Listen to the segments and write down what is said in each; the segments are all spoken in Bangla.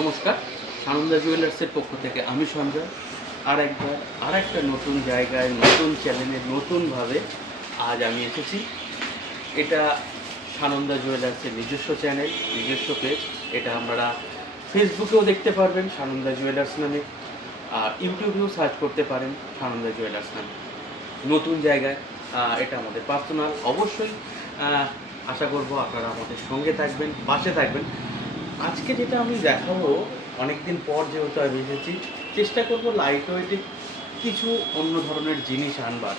নমস্কার, সানন্দা জুয়েলার্সের পক্ষ থেকে আমি সঞ্জয়। আর একবার আর একটা নতুন জায়গায়, নতুন চ্যানেলে নতুনভাবে আজ আমি এসেছি। এটা সানন্দা জুয়েলার্সের নিজস্ব চ্যানেল নিজস্ব পেজ এটা আমরা ফেসবুকেও দেখতে পারবেন, সানন্দা জুয়েলার্স নামে। আর ইউটিউবেও সার্চ করতে পারেন, সানন্দা জুয়েলার্স নামে। নতুন জায়গায় এটা আমাদের পার্সোনাল অবশ্যই আশা করব আপনারা আমাদের সঙ্গে থাকবেন, পাশে থাকবেন। আজকে যেটা আমি দেখাবো, অনেকদিন পর যেহেতু আমি এসেছি, চেষ্টা করব লাইট ওয়েটে কিছু অন্য ধরনের জিনিস আনবার।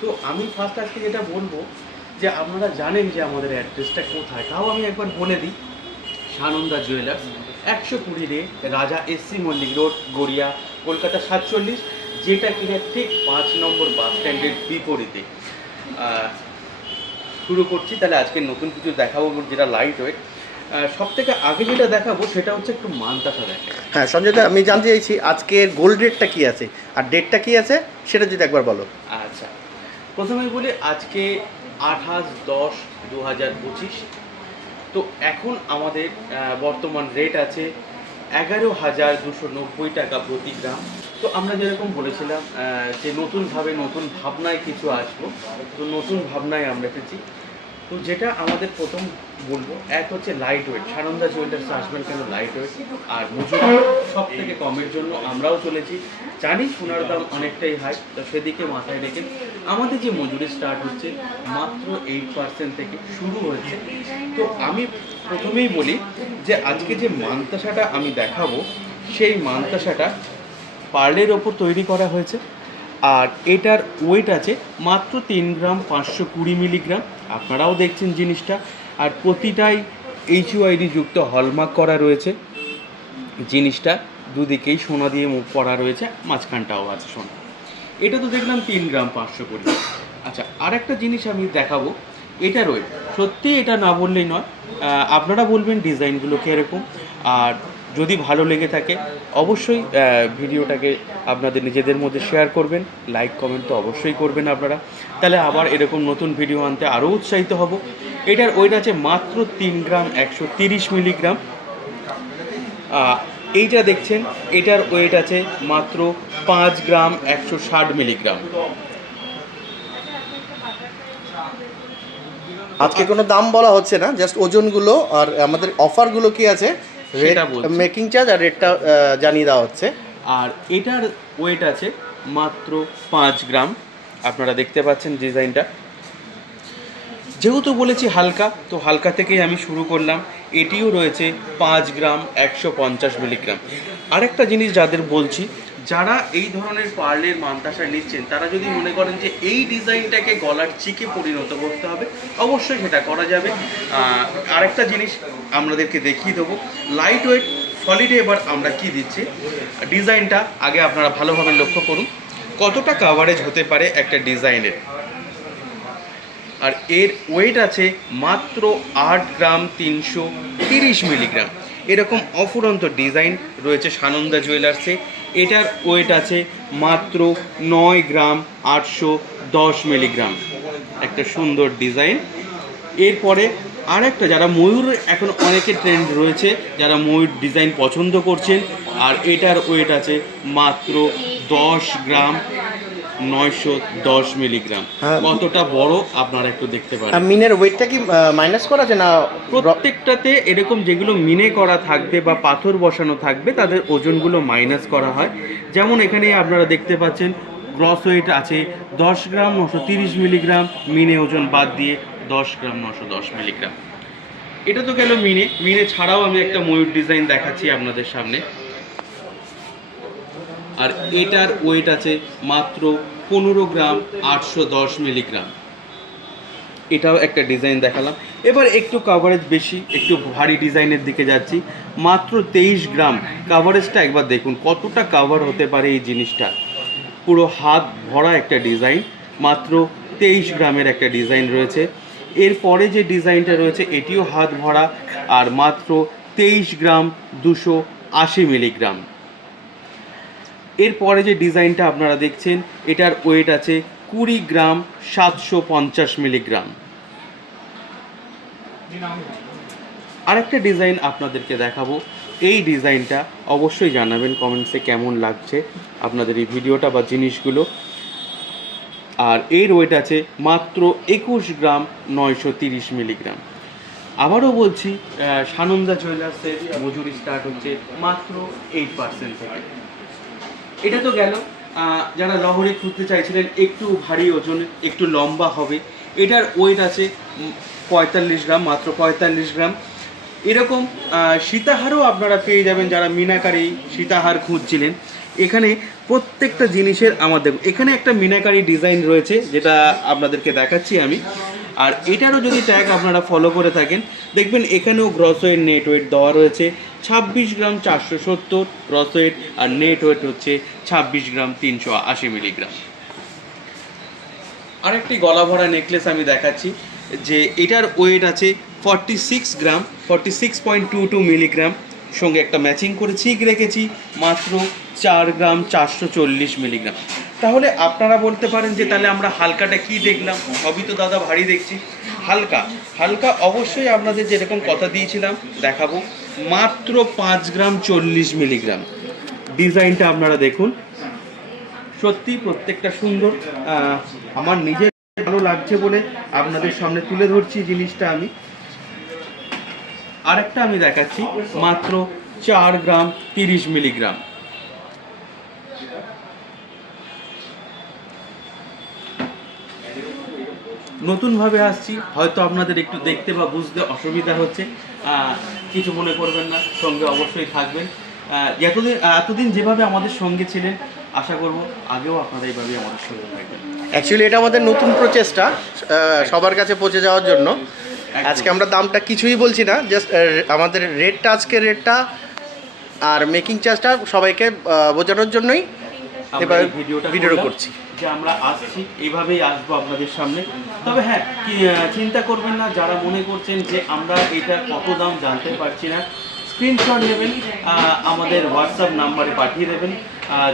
তো আমি ফার্স্ট আজকে যেটা বলব, যে আপনারা জানেন যে আমাদের অ্যাড্রেসটা কোথায়। তাও আমি একবার বলে দিই, সানন্দা জুয়েলার্স একশো কুড়ি রে Raja S C Mallick road, Garia, Kolkata সাতচল্লিশ, যেটা কিনা ঠিক পাঁচ নম্বর বাস স্ট্যান্ডের বিপরীতে। শুরু করছি, তাহলে আজকে নতুন কিছু দেখাবো, যেটা লাইট ওয়েট সব থেকে আগে যেটা দেখাবো সেটা হচ্ছে একটু মানতাসা দেখা। হ্যাঁ সঞ্জয় দা আমি জানতে চাইছি আজকের গোল্ড রেটটা কি আছে? আর ডেটটা কি আছে? সেটা যদি একবার বলো। আচ্ছা প্রথমে বলি আজকে আঠাশ দশ দু হাজার পঁচিশ। তো এখন আমাদের বর্তমান রেট আছে এগারো হাজার দুশো নব্বই টাকা প্রতি গ্রাম। তো আমরা যেরকম বলেছিলাম যে নতুনভাবে নতুন ভাবনায় কিছু আসব। তো নতুন ভাবনায় আমরা এসেছি। তো যেটা আমাদের প্রথম বলব, এক হচ্ছে লাইট ওয়েট সানন্দা জুয়েলার্স আসবেন কেন লাইট ওয়েট আর মজুরি সব থেকে কমের জন্য আমরাও চলেছি। জানি সোনার দাম অনেকটাই হাই তো সেদিকে মাথায় রেখে আমাদের যে মজুরি স্টার্ট হচ্ছে, মাত্র এইট পার্সেন্ট থেকে শুরু হচ্ছে তো আমি প্রথমেই বলি যে আজকে যে মান্তাসাটা আমি দেখাবো, সেই মান্তাসাটা পার্লের ওপর তৈরি করা হয়েছে। আর এটার ওয়েট আছে মাত্র তিন গ্রাম পাঁচশো কুড়ি মিলিগ্রাম। আপনারাও দেখছেন জিনিসটা। আর প্রতিটাই এইচইউআইডি যুক্ত হলমার্ক করা রয়েছে। জিনিসটা দুদিকেই সোনা দিয়ে মুখ করা রয়েছে, মাঝখানটাও আছে সোনা। এটা তো দেখলাম তিন গ্রাম পাঁচশো কুড়ি। আচ্ছা আর একটা জিনিস আমি দেখাবো। এটা রয়ে, সত্যি এটা না বললেই নয়। আপনারা বলবেন ডিজাইনগুলো কীরকম। আর যদি ভালো লেগে থাকে, অবশ্যই ভিডিওটাকে আপনাদের নিজেদের মধ্যে শেয়ার করবেন, লাইক, কমেন্ট তো অবশ্যই করবেন আপনারা। তাহলে আবার এরকম নতুন ভিডিও আনতে আরও উৎসাহিত হব। এটার ওয়েট আছে মাত্র তিন গ্রাম একশো তিরিশ মিলিগ্রাম। এইটা দেখছেন, এটার ওয়েট আছে মাত্র পাঁচ গ্রাম একশো ষাট মিলিগ্রাম। আজকে কোনো দাম বলা হচ্ছে না জাস্ট ওজনগুলো আর আমাদের অফারগুলো কি আছে? সেটা বলছি। মেকিং চার্জ আর রেটটা জানিয়ে দেওয়া হচ্ছে। আর এটার ওয়েট আছে মাত্র পাঁচ গ্রাম। আপনারা দেখতে পাচ্ছেন ডিজাইনটা যেহেতু বলেছি হালকা তো হালকা থেকেই আমি শুরু করলাম। এটিও রয়েছে পাঁচ গ্রাম একশো পঞ্চাশ মিলিগ্রাম। আরেকটা জিনিস যাদের বলছি যারা এই ধরনের পার্লের মান্তাসা নিচ্ছেন তারা যদি মনে করেন যে এই ডিজাইনটাকে গলার চিকে পরিণত করতে হবে অবশ্যই সেটা করা যাবে। আরেকটা জিনিস আমাদেরকে দেখিয়ে দেবো। লাইট ওয়েট সলিডে এবার আমরা কি দিচ্ছি? ডিজাইনটা আগে আপনারা ভালোভাবে লক্ষ্য করুন। কতটা কাভারেজ হতে পারে একটা ডিজাইনের? আর এর ওয়েট আছে মাত্র আট গ্রাম তিনশো তিরিশ মিলিগ্রাম। এরকম অফুরন্ত ডিজাইন রয়েছে সানন্দা জুয়েলার্সে এটার ওয়েট আছে মাত্র নয় গ্রাম আটশো দশ মিলিগ্রাম একটা সুন্দর ডিজাইন এরপরে আর একটা যারা ময়ূর এখন অনেকে ট্রেন্ড রয়েছে, যারা ময়ূর ডিজাইন পছন্দ করছেন, আর এটার ওয়েট আছে মাত্র দশ গ্রাম নয়শো দশ মিলিগ্রাম। হ্যাঁ। কতটা বড়? আপনারা একটু দেখতে পারেন। মিনের ওয়েটটা কি মাইনাস করা আছে না প্রত্যেকটাতে এরকম যেগুলো মিনে করা থাকবে বা পাথর বসানো থাকবে তাদের ওজনগুলো মাইনাস করা হয়। যেমন এখানে আপনারা দেখতে পাচ্ছেন গ্রস ওয়েট আছে দশ গ্রাম নশো তিরিশ মিলিগ্রাম। মিনে ওজন বাদ দিয়ে দশ গ্রাম নশো দশ মিলিগ্রাম। এটা তো গেল মিনে। মিনে ছাড়াও আমি একটা ময়ূর ডিজাইন দেখাচ্ছি আপনাদের সামনে। আর এটার ওয়েট আছে মাত্র পনেরো গ্রাম আটশো দশ মিলিগ্রাম এটাও একটা ডিজাইন দেখালাম। এবার একটু কাভারেজ বেশি, একটু ভারী ডিজাইনের দিকে যাচ্ছি। মাত্র তেইশ গ্রাম কাভারেজটা একবার দেখুন, কতটা কাভার হতে পারে এই জিনিসটা। পুরো হাত ভরা একটা ডিজাইন মাত্র তেইশ গ্রামের একটা ডিজাইন রয়েছে। এরপরে যে ডিজাইনটা রয়েছে, এটিও হাত ভরা, আর মাত্র তেইশ গ্রাম দুশো আশি মিলিগ্রাম এরপরে যে ডিজাইনটা আপনারা দেখছেন, এটার ওয়েট আছে কুড়ি গ্রাম সাতশো পঞ্চাশ মিলিগ্রাম। আরেকটা ডিজাইন আপনাদেরকে দেখাবো। এই ডিজাইনটা অবশ্যই জানাবেন কমেন্টসে কেমন লাগছে আপনাদের এই ভিডিওটা বা জিনিসগুলো। আর এর ওয়েট আছে মাত্র একুশ গ্রাম নয়শো তিরিশ মিলিগ্রাম। আবারও বলছি সানন্দা জুয়েলার্সের মজুরি স্টার্ট হচ্ছে মাত্র এইট পার্সেন্ট থেকে। এটা তো গেল। যারা লহরি খুঁজতে চাইছিলেন, একটু ভারী ওজন, একটু লম্বা হবে। এটার ওয়েট আছে পঁয়তাল্লিশ গ্রাম, মাত্র পঁয়তাল্লিশ গ্রাম। এরকম সীতাহারও আপনারা পেয়ে যাবেন যারা মিনাকারি সীতাহার খুঁজছিলেন। এখানে প্রত্যেকটা জিনিসের আমাদের এখানে একটা মিনাকারি ডিজাইন রয়েছে, যেটা আপনাদেরকে দেখাচ্ছি আমি। আর এটারও যদি ট্যাগ আপনারা ফলো করে থাকেন, দেখবেন এখানেও গ্রস ওয়েট নেট ওয়েট দেওয়া রয়েছে। ছাব্বিশ গ্রাম চারশো সত্তর গ্রস ওয়েট আর নেট ওয়েট হচ্ছে ছাব্বিশ গ্রাম তিনশো আশি মিলিগ্রাম। আরেকটি গলা ভরা নেকলেস আমি দেখাচ্ছি, যে এটার ওয়েট আছে forty six gram forty six point two two milligram. সঙ্গে একটা ম্যাচিং করে চিক রেখেছি, মাত্র চার গ্রাম চারশো চল্লিশ মিলিগ্রাম। তাহলে আপনারা বলতে পারেন যে তাহলে আমরা হালকাটা কি দেখলাম? সবই তো দাদা ভারী দেখছি। হালকা হালকা অবশ্যই আপনাদের যেরকম কথা দিয়েছিলাম, দেখাবো। মাত্র পাঁচ গ্রাম চল্লিশ মিলিগ্রাম। ডিজাইনটা আপনারা দেখুন। সত্যি প্রত্যেকটা সুন্দর। আমার নিজের ভালো লাগছে বলে আপনাদের সামনে তুলে ধরছি জিনিসটা আমি। আরেকটা আমি দেখাচ্ছি, মাত্র চার গ্রাম তিরিশ মিলিগ্রাম। নতুনভাবে আসছি, হয়তো আপনাদের একটু দেখতে বা বুঝতে অসুবিধা হচ্ছে। কিছু মনে করবেন না সঙ্গে অবশ্যই থাকবেন। এতদিন এতদিন যেভাবে আমাদের সঙ্গে ছিলেন আশা করব আগেও আপনারা এইভাবেই আমাদের সঙ্গে থাকবেন। অ্যাকচুয়ালি এটা আমাদের নতুন প্রচেষ্টা সবার কাছে পৌঁছে যাওয়ার জন্য। আজকে আমরা দামটা কিছুই বলছি না জাস্ট আমাদের রেটটা আজকে রেটটা আর মেকিং চার্জটা সবাইকে বোঝানোর জন্যই এবার ভিডিওটা করলাম। করছি। যে আমরা আসছি এইভাবেই আসব আপনাদের সামনে। তবে হ্যাঁ চিন্তা করবেন না, যারা মনে করছেন যে আমরা এটা কত দাম জানতে পারছি না স্ক্রিনশট নেবেন আমাদের হোয়াটসঅ্যাপ নাম্বারে পাঠিয়ে দেবেন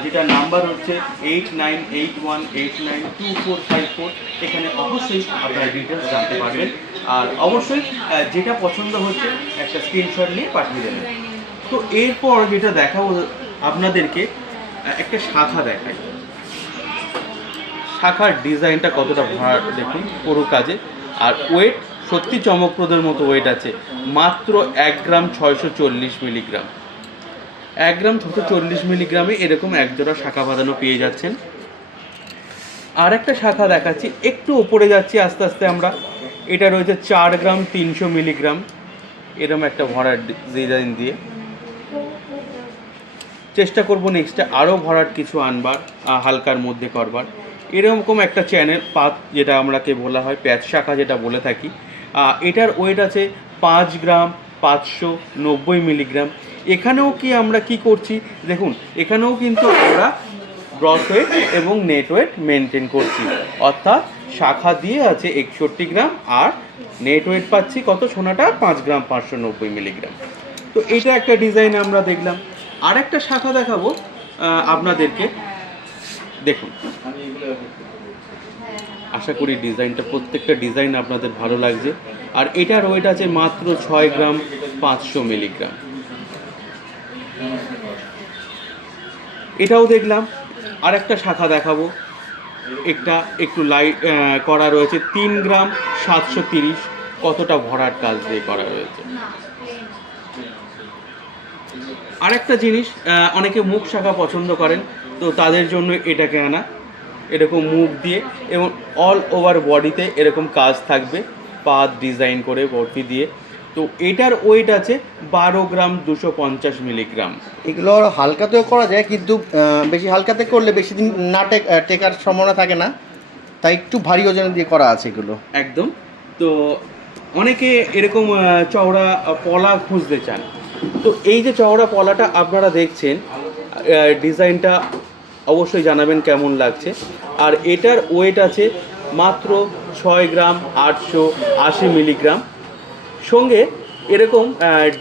যেটা নাম্বার হচ্ছে eight nine eight one eight nine two four five four এখানে অবশ্যই আপনারা ডিটেলস জানতে পারবেন। আর অবশ্যই যেটা পছন্দ হচ্ছে, একটা স্ক্রিনশট নিয়ে পাঠিয়ে দেবেন। তো এরপর যেটা দেখাবো আপনাদেরকে একটা শাখা দেখাই। শাখার ডিজাইনটা কতটা ভরাট দেখুন, পুরো কাজে। আর ওয়েট সত্যি চমকপ্রদের মতো ওয়েট আছে। মাত্র এক গ্রাম ছয়শো চল্লিশ মিলিগ্রাম। এক গ্রাম ছশো চল্লিশ মিলিগ্রামে এরকম এক জোড়া শাখা বাঁধানো পেয়ে যাচ্ছেন। আর একটা শাখা দেখাচ্ছি। একটু ওপরে যাচ্ছি আস্তে আস্তে আমরা। এটা রয়েছে চার গ্রাম তিনশো মিলিগ্রাম। এরকম একটা ভরাট ডিজাইন দিয়ে। চেষ্টা করব নেক্সটে আরও ভরাট কিছু আনবার হালকার মধ্যে করবার। এরকম একটা চ্যানেল পাত যেটা আমরাকে বলা হয়, প্যাচ শাখা যেটা বলে থাকি। এটার ওয়েট আছে পাঁচ গ্রাম পাঁচশো নব্বই মিলিগ্রাম এখানেও কি আমরা কি করছি? দেখুন, এখানেও কিন্তু আমরা গ্রস ওয়েট এবং নেট ওয়েট মেনটেন করছি। অর্থাৎ শাখা দিয়ে আছে একষট্টি গ্রাম আর নেট ওয়েট পাচ্ছি কত? সোনাটা পাঁচ গ্রাম পাঁচশো নব্বই মিলিগ্রাম তো এটা একটা ডিজাইন আমরা দেখলাম। আর একটা শাখা দেখাবো আপনাদেরকে। দেখুন, আশা করি ডিজাইনটা, প্রত্যেকটা ডিজাইন আপনাদের ভালো লাগছে। আর এটার ওয়েট আছে মাত্র ছয় গ্রাম পাঁচশো মিলিগ্রাম। এটাও দেখলাম। আর একটা শাখা দেখাবো। একটা একটু লাইট করা রয়েছে। তিন গ্রাম সাতশো তিরিশ। কতটা ভরাট কাজ দিয়ে করা রয়েছে। আরেকটা জিনিস অনেকে মুখ শাখা পছন্দ করেন তো তাদের জন্য এটাকে আনা। এরকম মুখ দিয়ে এবং অল ওভার বডিতে এরকম কাজ থাকবে পাত ডিজাইন করে বডি দিয়ে। তো এটার ওয়েট আছে বারো গ্রাম দুশো পঞ্চাশ মিলিগ্রাম এগুলো হালকাতেও করা যায় কিন্তু বেশি হালকাতে করলে বেশি দিন না টেকার সম্ভাবনা থাকে না। তাই একটু ভারী ওজন দিয়ে করা আছে এগুলো। একদম। তো অনেকে এরকম চওড়া পলা খুঁজতে চান। তো এই যে চওড়া পলাটা আপনারা দেখছেন ডিজাইনটা অবশ্যই জানাবেন কেমন লাগছে। আর এটার ওয়েট আছে মাত্র ছয় গ্রাম আটশো আশি মিলিগ্রাম। সঙ্গে এরকম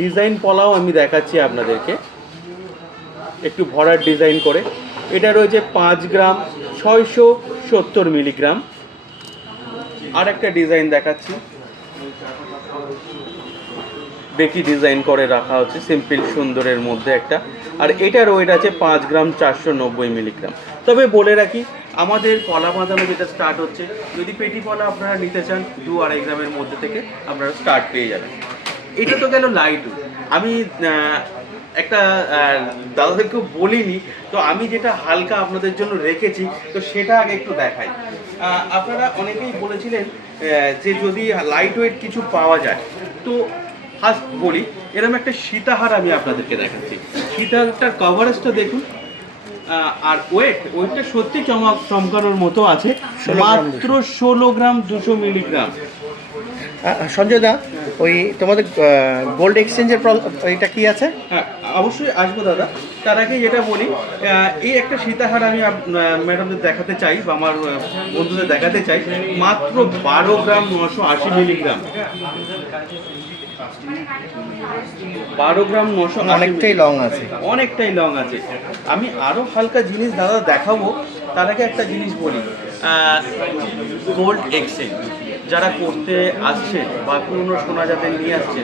ডিজাইন পলাও আমি দেখাচ্ছি আপনাদেরকে। একটু ভরার ডিজাইন করে। এটা রয়েছে পাঁচ গ্রাম ছয়শো সত্তর মিলিগ্রাম। আর একটা ডিজাইন দেখাচ্ছি। বেকি ডিজাইন করে রাখা হচ্ছে সিম্পল সুন্দরের মধ্যে একটা। আর এটার ওয়েট আছে পাঁচ গ্রাম চারশো নব্বই মিলিগ্রাম তবে বলে রাখি, আমাদের কলা বাঁধানো যেটা স্টার্ট হচ্ছে, যদি পেটি কলা আপনারা নিতে চান, দু আড়াই গ্রামের মধ্যে থেকে আপনারা স্টার্ট পেয়ে যাবেন। এটা তো গেল লাইট আমি একটা দাদাদেরকেও বলিনি, তো আমি যেটা হালকা আপনাদের জন্য রেখেছি, তো সেটা আগে একটু দেখাই। আপনারা অনেকেই বলেছিলেন যে যদি লাইট ওয়েট কিছু পাওয়া যায়, তো ফার্স্ট বলি এরকম একটা সীতাহার আমি আপনাদেরকে দেখাচ্ছি। সীতাহারটার কভারেজটা দেখুন আর ওয়েট ওয়েটটা সত্যি চমক চমকানোর মতো আছে। মাত্র ষোলো গ্রাম দুশো মিলিগ্রাম। সঞ্জয় দা ওই তোমাদের গোল্ড এক্সচেঞ্জের এটা কি আছে? হ্যাঁ অবশ্যই আসব দাদা। তার আগে যেটা বলি এই একটা সীতাহার আমি ম্যাডামদের দেখাতে চাই বা আমার বন্ধুদের দেখাতে চাই। মাত্র বারো গ্রাম নশো আশি মিলিগ্রাম। বারো গ্রাম নশো অনেকটাই লং আছে। অনেকটাই লং আছে। আমি আরও হালকা জিনিস দাদা দেখাবো তার আগে একটা জিনিস বলি। গোল্ড এক্সচেঞ্জ যারা করতে আসছে বা পুরনো সোনা যাদের নিয়ে আসছে,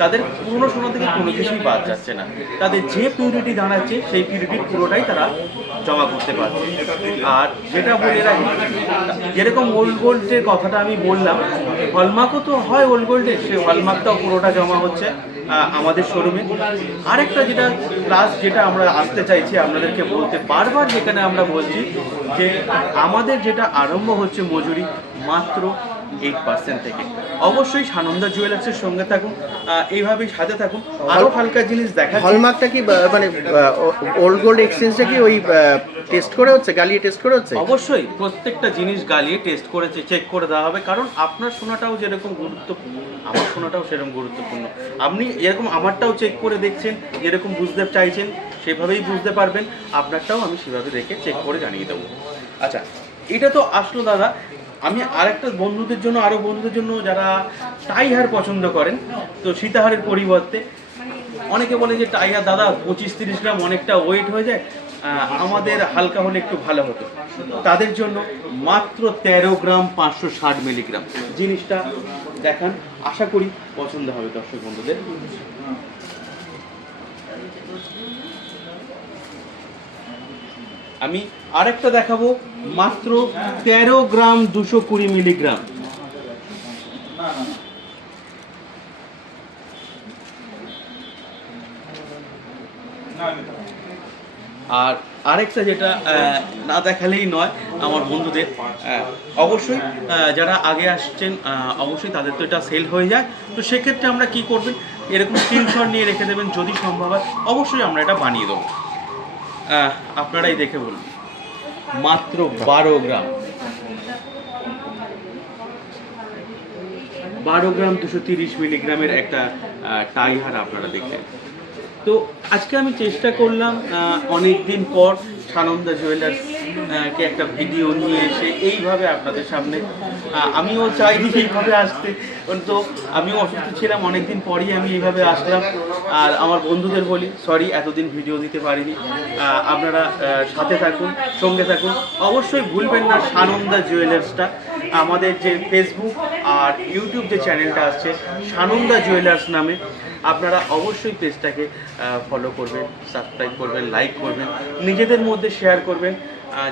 তাদের পুরনো সোনা থেকে কোনো কিছুই বাদ যাচ্ছে না। তাদের যে পিউরিটি দাঁড়াচ্ছে, সেই পিউরিটি পুরোটাই তারা জমা করতে পারছে। আর যেটা বলে রাখি, যেরকম ওল্ড গোল্ডের কথাটা আমি বললাম হলমার্কও তো হয় ওল্ড গোল্ডের সেই হলমার্কটাও পুরোটা জমা হচ্ছে আমাদের শোরুমে আরেকটা যেটা প্লাস যেটা আমরা আসতে চাইছি, আপনাদেরকে বলতে বারবার যেখানে আমরা বলছি যে আমাদের যেটা আরম্ভ হচ্ছে মজুরি, মাত্র এইট পার্সেন্ট থেকে। অবশ্যই সানন্দা জুয়েলার্সের সঙ্গে থাকুন এইভাবেই সাথে থাকুন। আরও হালকা জিনিস দেখা হলমার্কটা কি মানে ওল্ড গোল্ড এক্সচেঞ্জটা কি ওই টেস্ট করে হচ্ছে গালিয়ে টেস্ট করে হচ্ছে? অবশ্যই প্রত্যেকটা জিনিস গালিয়ে টেস্ট করে চেক করে দেওয়া হবে কারণ আপনার সোনাটাও যেরকম গুরুত্বপূর্ণ আমার সোনাটাও সেরকম গুরুত্বপূর্ণ। আপনি এরকম আমারটাও চেক করে দেখছেন যেরকম বুঝতে চাইছেন সেভাবেই বুঝতে পারবেন আপনারটাও আমি সেভাবে দেখে চেক করে জানিয়ে দেবো। আচ্ছা এটা তো আসলো দাদা আমি আরেকটা বন্ধুদের জন্য আরও বন্ধুদের জন্য যারা টাইহার পছন্দ করেন, তো সীতাহারের পরিবর্তে। অনেকে বলে যে টাইগার দাদা, পঁচিশ তিরিশ গ্রাম অনেকটা ওয়েট হয়ে যায় আমাদের হালকা হলে একটু ভালো হতো। তাদের জন্য মাত্র তেরো গ্রাম পাঁচশো ষাট মিলিগ্রাম। জিনিসটা দেখান, আশা করি পছন্দ হবে দর্শক বন্ধুদের। আমি আরেকটা দেখাবো, মাত্র তেরো গ্রাম দুশো কুড়ি মিলিগ্রাম। আর আরেকটা যেটা না দেখালেই নয়, আমার বন্ধুদের অবশ্যই যারা আগে আসছেন অবশ্যই তাদের তো এটা সেল হয়ে যায়। তো সেক্ষেত্রে আমরা কি করবেন, এরকম স্ক্রিনশট নিয়ে রেখে দেবেন, যদি সম্ভব হয়, অবশ্যই আমরা এটা বানিয়ে দেবো। আপনারাই দেখে বলুন। মাত্র বারো গ্রাম। বারো গ্রাম দুশো তিরিশ মিলিগ্রামের একটা টাইহার আপনারা দেখলেন তো আজকে আমি চেষ্টা করলাম অনেক দিন পর সানন্দা জুয়েলার্স কে একটা ভিডিও নিয়ে এসে এইভাবে আপনাদের সামনে আমিও চাইনি এইভাবে আসতে। কিন্তু আমিও অসুস্থ ছিলাম, অনেকদিন পরই আমি এইভাবে আসলাম। আর আমার বন্ধুদের বলি সরি এতদিন ভিডিও দিতে পারিনি। আপনারা সাথে থাকুন, সঙ্গে থাকুন। অবশ্যই ভুলবেন না সানন্দা জুয়েলার্সটা আমাদের যে ফেসবুক আর ইউটিউব যে চ্যানেলটা আসছে, সানন্দা জুয়েলার্স নামে। আপনারা অবশ্যই পেজটাকে ফলো করবেন সাবস্ক্রাইব করবেন লাইক করবেন, নিজেদের মধ্যে শেয়ার করবেন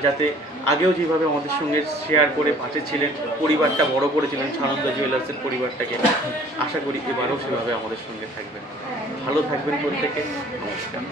যাতে আগেও যেভাবে আমাদের সঙ্গে শেয়ার করে পাশে ছিলেন, পরিবারটা বড় করেছিলেন, সানন্দা জুয়েলার্সের পরিবারটাকে, আশা করি এবারও সেভাবে আমাদের সঙ্গে থাকবেন। ভালো থাকবেন প্রত্যেকে, নমস্কার।